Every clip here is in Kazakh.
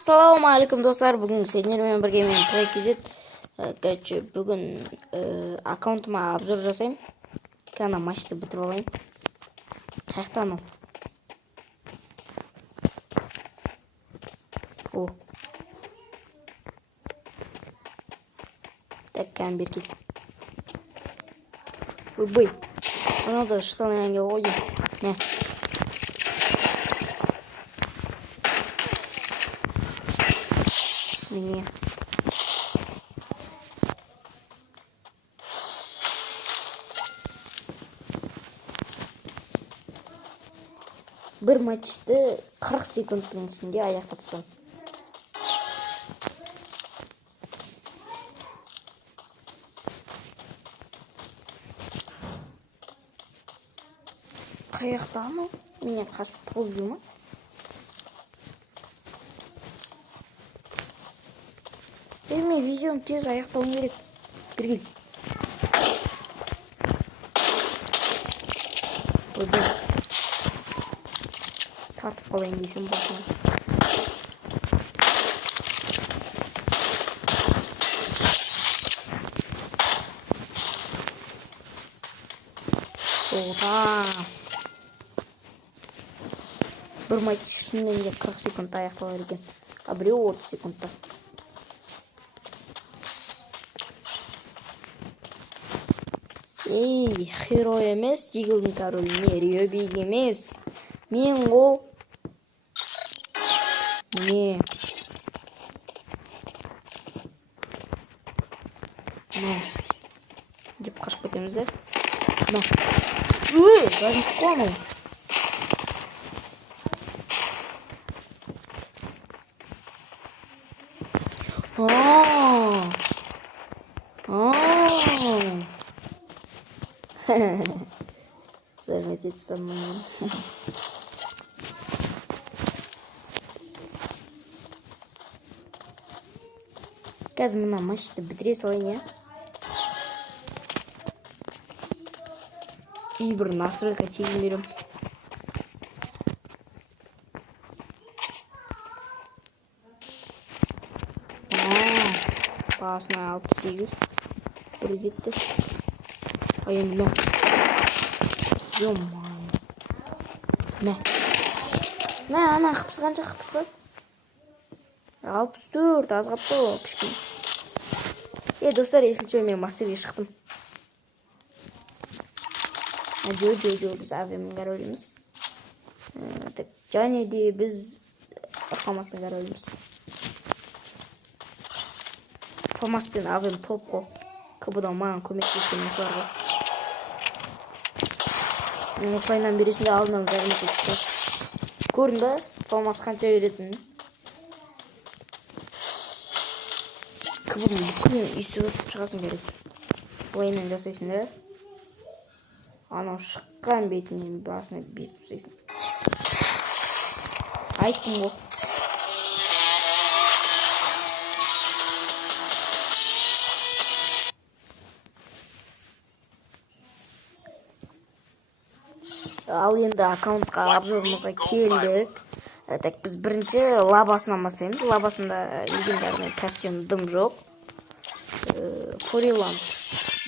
Ассалаумағалейкум достар, бүгін сендермен бірге мен Play KZ. Короче, бүгін аккаунтыма обзор жасаймын. Кана матчты бітіріп алайын. Қаяқтан ол? О. Так, кәм беркет. Ойбой. Анада штаны ангел ойды. Не. Міне. Бір матчты 40 секундтың ішінде аяқтапсам. Қаяқтан ол? Менен қашып тығылып жүр ма? Мен видеом тез аяқтауым керек. Бергел. Ойбай. Тартып қалайын дейсің басына. Ота. Бір матч ішінен 40 секунд аяқталар екен. А біреу 30 секундта. Ей, херо емес, Дигглдың короліне Риобиг емес. Мен ол. Не. Не. Деп қашып кетеміз, де. Не. Жазым қону. Заметить со мной. Қазір мына матчты бітіре салайын, иә. И бір настройка тегін берем. Басына 68. Бір кетті. Айым білем. Ё-май. Мә. Мә, ана қыпсы қанша қыпсы? 64, аз қапты ол кішкене. Достар, если что, мен мастерге шықтым. Жо, біз авемнің короліміз. Және де біз Фамастың короліміз. Фамас пен авем топ қо. Кыбыдан маған көмектескен осылар ғой. Мен офлайннан бересінде алдынан зармет етті. Көрдің ба? Фамас қанша беретінін. Кыбыдан бүкілін үйсі өтіп шығасын керек. Офлайннан жасайсын, да? Анау шыққан бетінен басына бетіп жасайсын. Айттым ғой. Ал енді аккаунтқа обзорымызға келдік. Так, біз бірінші лабасынан бастаймыз. Лабасында легендарный костюм дым жоқ. Фориланд.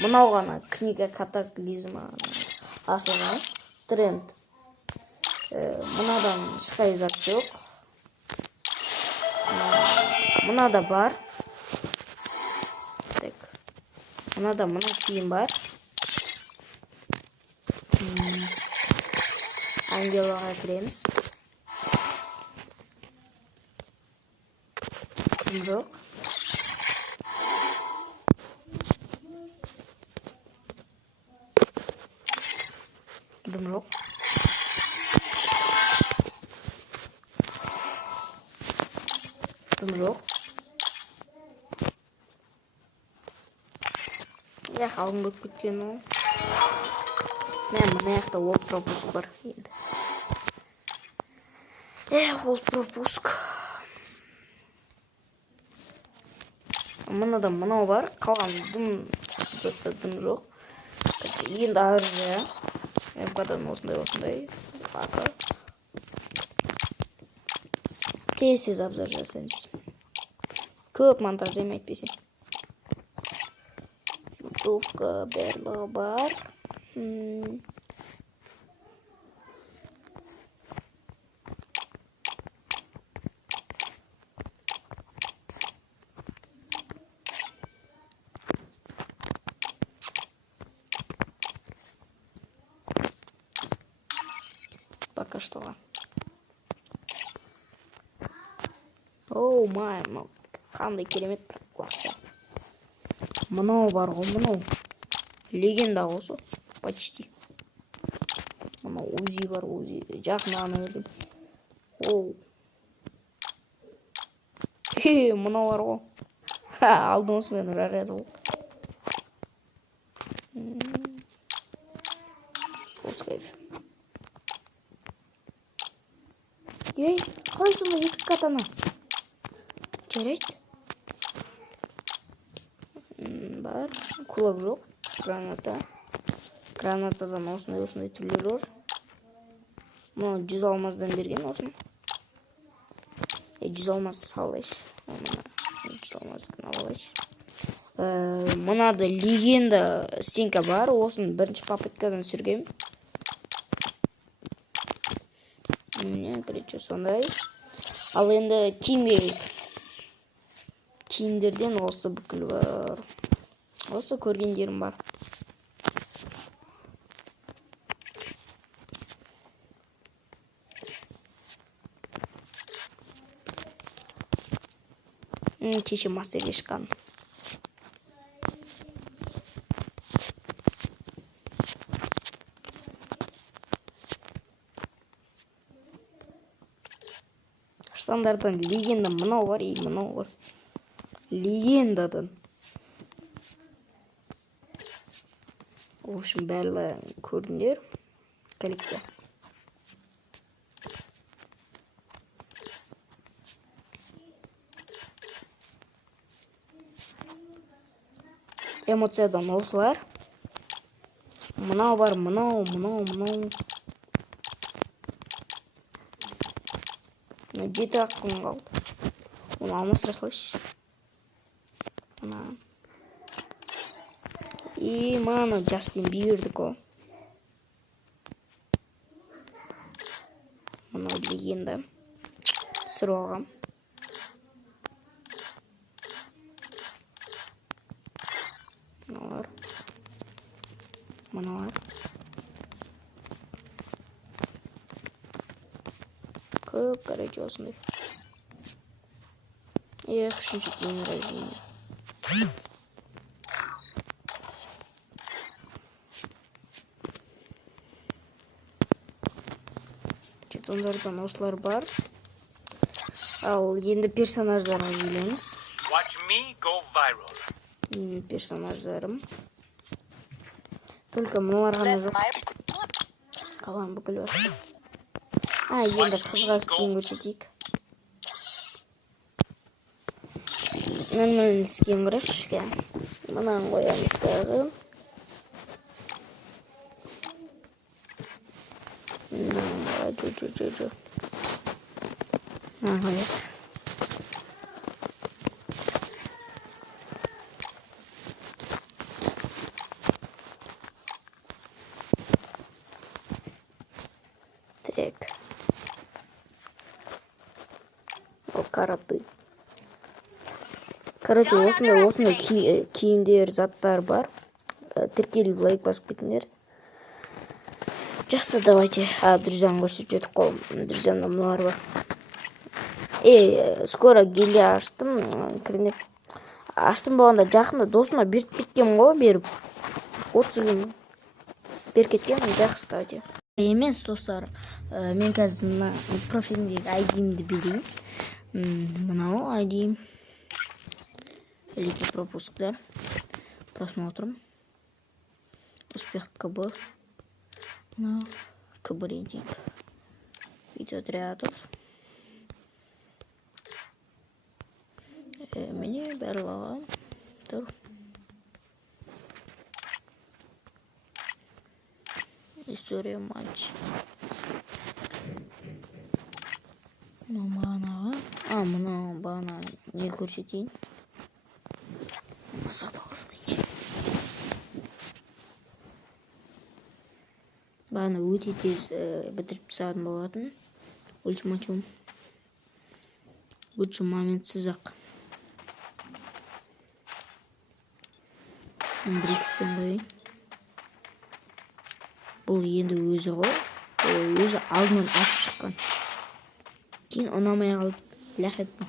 Мынау ғана книга катаклизма ашылған. Тренд. Мынадан ешқай зат жоқ. Мынада бар. Так. Мынада мына киім бар. Ангелоға кіреміз. Дым жоқ. Дым жоқ. Дым жоқ. Қалың болып кеткен ол. Мен мына жақта олд пропуск бар енді. Олд пропуск. Мынада мынау бар. Қалған дым жоқ. Енді арызы. МК-дан осындай. Tez обзор жасаймыз. Көп монтаж демейтпесе. Ютубка барлығы бар. Пока что. Оу май, қандай керемет уақытша. Мынау бар ғой, мынау. Легенда осы, почти. Мынау УЗИ бар, УЗИ. Жақындағаны көрдім. Оу. Мынау бар ғой. Алдың осымен ұрар еді ғой. Осы кайф. Ей, қалай сонда екі катана? Жарайды. Бар. Кулак жоқ. Граната. Гранатадан осындай түрлері бар. Мұны 100 алмаздан берген осыны. 100 алмаз салайшы. 100 алмаздың алайшы. Мынада легенда стенка бар. Осыны бірінші попыткадан сүргем. Міне, короче, сондай. Ал енді киімге келейік. Киімдерден осы бүкіл бар. Осы көргендерім бар. Кеше мастерге шыққан. Штандардан легенда мынау бар, и мынау бар. Легендадан. В общем, барлы көрдіңдер. Коллекция. Эмоциядан осылар. Мынау бар, мынау. Жеті аққым қалды. Оны алмастыра салайшы. И мана Джастин Бибердікі ғой. Мынау легенда. Сүріп алғам. Мыналар. Көп, короче, осындай. Үшінші киім райдың. Жетондардан осылар бар. Ал енді персонаждарға келеміз. Персонаждарым. Только мыналар ғана жоқ. Қалған бүкіл бар. Енді қызға скин көрсетейік. Нормальный скин құрайықшы. Мынаны қоямыз дағы. Жо. Қояйық. Так. Караты. Короче, осындай киімдер, заттар бар. Тіркеліп лайк басып кетіңдер. Жақсы, давайте. Друзьям көрсетіп қол. Друзьямда мыналар бар. Скоро геле аштым. Аштым болғанда жақында досыма беріп кеткен ғой, беріп. 30 күн беріп кеткен, жақсы, давайте. Емес, достар. Мен қазір профилімдегі айдимді берейін. Мынау айдим. Великий пропуск, да? Просмотрим. Успех КБ. КБ рейтинг. Видеоотрядов. Мне берлага. История матча. Мана. мына бағана не көрсетейін. Бағана өте тез бітіріп тастадым болатын. Ультиматум. Лучше моментсіз ақ. Брикспен қойайын. Бұл енді өзі ғой. Өзі алдынан ашып шыққан. Кейін ұнамай қалып ләхеттім.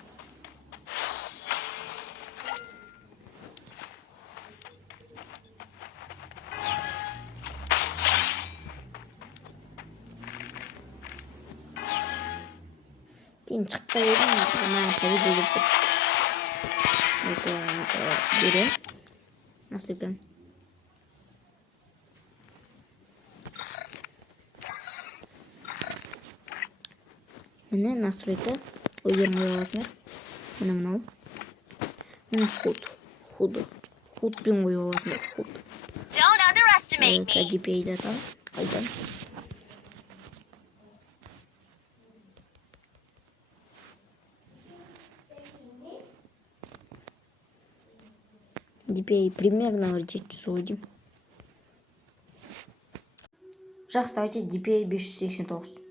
Кейін шықпай едім, маған победа келіп тұр. Это берем. Наступим. Міне настройка. Өздерің қоя аласыңдар. Міне мынау. Міне худпен қоя аласыңдар. Худ. Don't underestimate me. DPI-ді атам. Қайдан. DPI примерно 700 ойдым. Жақсы, давайте DPI 589.